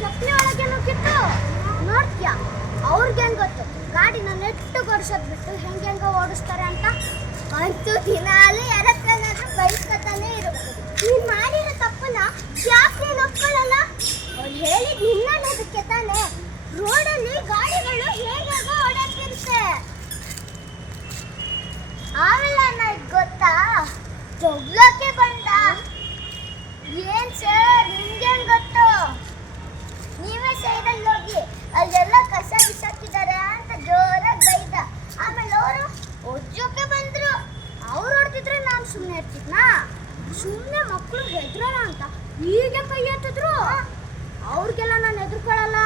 ಚಪ್ಪಲಿ ಒಳಗೆ ನುಗ್ಗಿತ್ತು ನೋಡ್ತೀಯಾ? ಅವ್ರಿಗೆ ಹೆಂಗ್ ಗೊತ್ತು ಗಾಡಿನ ನೆಟ್ಟು ಕೊಡ್ಸೋದ್ ಬಿಟ್ಟು ಹೆಂಗ ಓಡಿಸ್ತಾರೆ ಅಂತ? ಅಂತೂ ದಿನಾಲು ಯಾರತ್ರನಾದ್ರೂ ಬೈಸ್ಕೊತಾನೆ ಇರು. ನೀನ್ ಮಾಡಿರೋ ತಪ್ಪನ್ನ ಯಾಕೆ ನೀನ್ ಒಪ್ಕೊಳ್ಳಲ್ಲ? ಅವ್ರು ಹೇಳಿದ್ ನಿನ್ನದಕ್ಕೆ ತಾನೆ. ರೋಡಲ್ಲಿ ಗಾಡಿಗಳು ಹೇಗಾಗ ಓಡಾಡ್ತಿರುತ್ತೆ. ಆಮೇಲೆ ನನಗೆ ಗೊತ್ತಾ, ಜೊಗ್ಲಕ್ಕೆ ಬಂದ. ಏನ್ ಸರ್ ನಿಮ್ಗೇನ್ ಗೊತ್ತು? ನೀವೇ ಸೈಡಲ್ಲಿ ಹೋಗಿ, ಅಲ್ಲೆಲ್ಲ ಕಸ ಬಿಸಾಕಿದ್ದಾರೆ ಅಂತ ಜೋರಾಗಿ ಬೈದ. ಆಮೇಲೆ ಅವರು ಒಜ್ಜೋಕೆ ಬಂದ್ರು. ಅವ್ರು ಹೊಡ್ತಿದ್ರೆ ನಾನು ಸುಮ್ಮನೆ ಇರ್ತಿದ್ನಾ? ಸುಮ್ಮನೆ ಮಕ್ಕಳು ಹೆದ್ರೋಣ ಅಂತ ಹೀಗೆ ಕೈ ಎತ್ತಿದ್ರು. ಅವ್ರಿಗೆಲ್ಲ ನಾನು ಎದುರ್ಕೊಳ್ಳಲ್ಲ.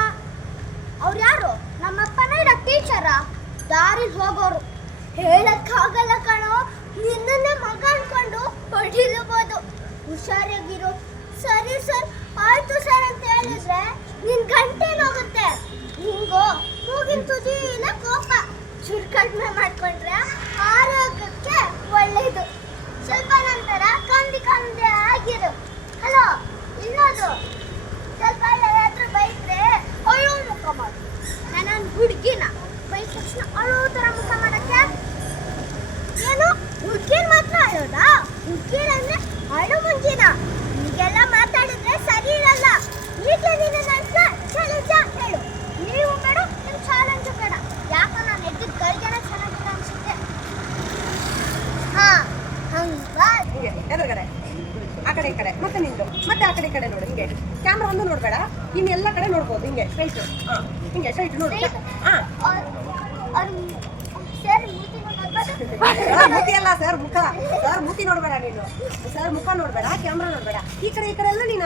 ಅವ್ರು ಯಾರು? ನಮ್ಮಪ್ಪನ ಇಲ್ಲ ಟೀಚರ? ದಾರಿಲಿ ಹೋಗೋರು. ಹೇಳಕ್ಕಾಗಲ್ಲ ಕಣೋ, ನಿನ್ನನ್ನೇ ಮಗ ಅನ್ಕೊಂಡು ಹೊಡಿಲಬಹುದು. ಹುಷಾರಾಗಿರು. ಸರಿ ಸರ್, ಆಯ್ತು ಸರ್ ಅಂತ ಹೇಳಿದ್ರೆ ನಿನ್ ಗಂಟೆನೋಗುತ್ತೆ. ಹಿಂಗೋ ಮೂಗಿನ ತುದಿನ ಕೋಪ ಚೂರು ಕಡಿಮೆ ಮಾಡ್ಕೊಂಡ್ರೆ ಆರೋಗ್ಯಕ್ಕೆ ಒಳ್ಳೇದು. ಸ್ವಲ್ಪ ನಂತರ ಕಂದಿ ಆಗಿರು. ಹಲೋ, ಇನ್ನೊಂದು ಸ್ವಲ್ಪ ಹತ್ರ ಬೈದ್ರೆ ಅಳೋ ಮುಖ ಮಾಡು. ನಾನು ಹುಡುಗಿನ ಬೈದ ತಕ್ಷಣ ಅಳೋ ಥರ ಮುಖ ಮಾಡಕ್ಕೆ ಏನು? ಹುಡುಗಿನ ಮಾತ್ರ ಅಳೋದಾ? ಹುಡುಗಿರಂದ್ರೆ ಅಳು ಮುಂಜಿನ. ಹೀಗೆಲ್ಲ ಮಾತಾಡಿದ್ರೆ ಸರಿ ಇರಲ್ಲ. ಈಗಲೇ ನೀನು ನನ್ನ ಚಾಲೆಂಜ್ ಹೇಳು. ನೀವು ಬೇಡ, ನಿಮ್ಮ ಚಾಲೆಂಜ್ ಬೇಡ. ಯಾಕೋ ನಾನು ಎದ್ದಿದ್ದು ಗಳಿಗೆನ ಚೆನ್ನಾಗಿಲ್ಲ ಅನ್ಸುತ್ತೆ. ಹಾ, ಹಂಗ ಎದುರುಗಡೆ ಆ ಕಡೆ ಈ ಕಡೆ ಮತ್ತೆ ನಿಂದು ಮತ್ತೆ ಆ ಕಡೆ ಈ ಕಡೆ ನೋಡು. ಹಿಂಗೆ ಕ್ಯಾಮ್ರಾ ಒಂದು ನೋಡ್ಬೇಡ, ಇನ್ನೆಲ್ಲ ಕಡೆ ನೋಡ್ಬೋದು. ಹಿಂಗೆ ಸ್ಟ್ರೈಟ್, ಹಿಂಗೆ ಸ್ಟ್ರೈಟ್ ನೋಡು. ಸರ್ ಮೂತಿ ಅಲ್ಲ ಸರ್, ಮುಖ. ಸರ್ ಮೂತಿ ನೋಡ್ಬೇಡ ನೀನು. ಸರ್ ಮುಖ ನೋಡ್ಬೇಡ, ಕ್ಯಾಮ್ರಾ ನೋಡ್ಬೇಡ. ಈ ಕಡೆ ಎಲ್ಲ ನೀನು